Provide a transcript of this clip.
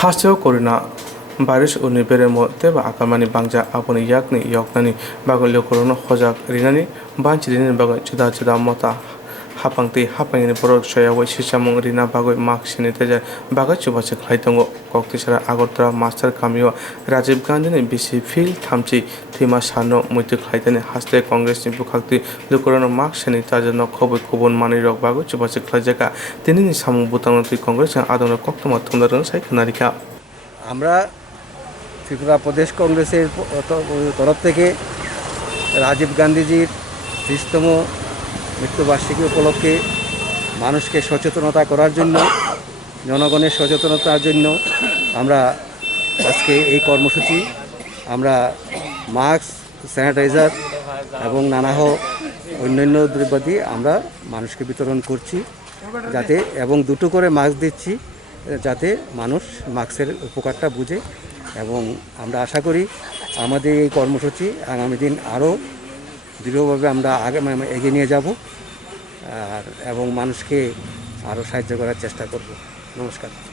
Hasteo korina baris uni beremo teba akamani bangja aponi yakni yoknani bagolyo korono hojak rinani banchirini bagai chuda mota hapangti hapangini borok soyawai sisamung rina bagoi mark siniteja bagai chubache khlaitongo koktisara Agartala master kamio Rajiv Gandhi ni bisi fil thamchi thima sano muitu khlaitani haste congress ni bukhakti lukorono mark sinitaja no khoboi kubon mani rok bagoi chubache khlaijaka tinini samung butangno ti congress adona koktoma thumdarang sai khnarika আমরা ত্রিপুরা প্রদেশ কংগ্রেসের তরফ থেকে রাজীব গান্ধীজির 30তম মৃত্যুবার্ষিকী উপলক্ষে মানুষকে সচেতনতা করার জন্য জনগণের সচেতনতার জন্য আমরা আজকে এই কর্মসূচি আমরা মাস্ক স্যানিটাইজার এবং নানা অন্যান্য দ্রব্যাদি আমরা মানুষকে বিতরণ করছি যাতে এবং দুটো করে মাস্ক দিচ্ছি যাতে মানুষ মাস্কের উপকারটা বুঝে এবং আমরা আশা করি আমাদের এই কর্মসূচি আগামী দিন আরও দৃঢ়ভাবে আমরা এগিয়ে নিয়ে যাব এবং মানুষকে আরও সাহায্য করার চেষ্টা করব। নমস্কার।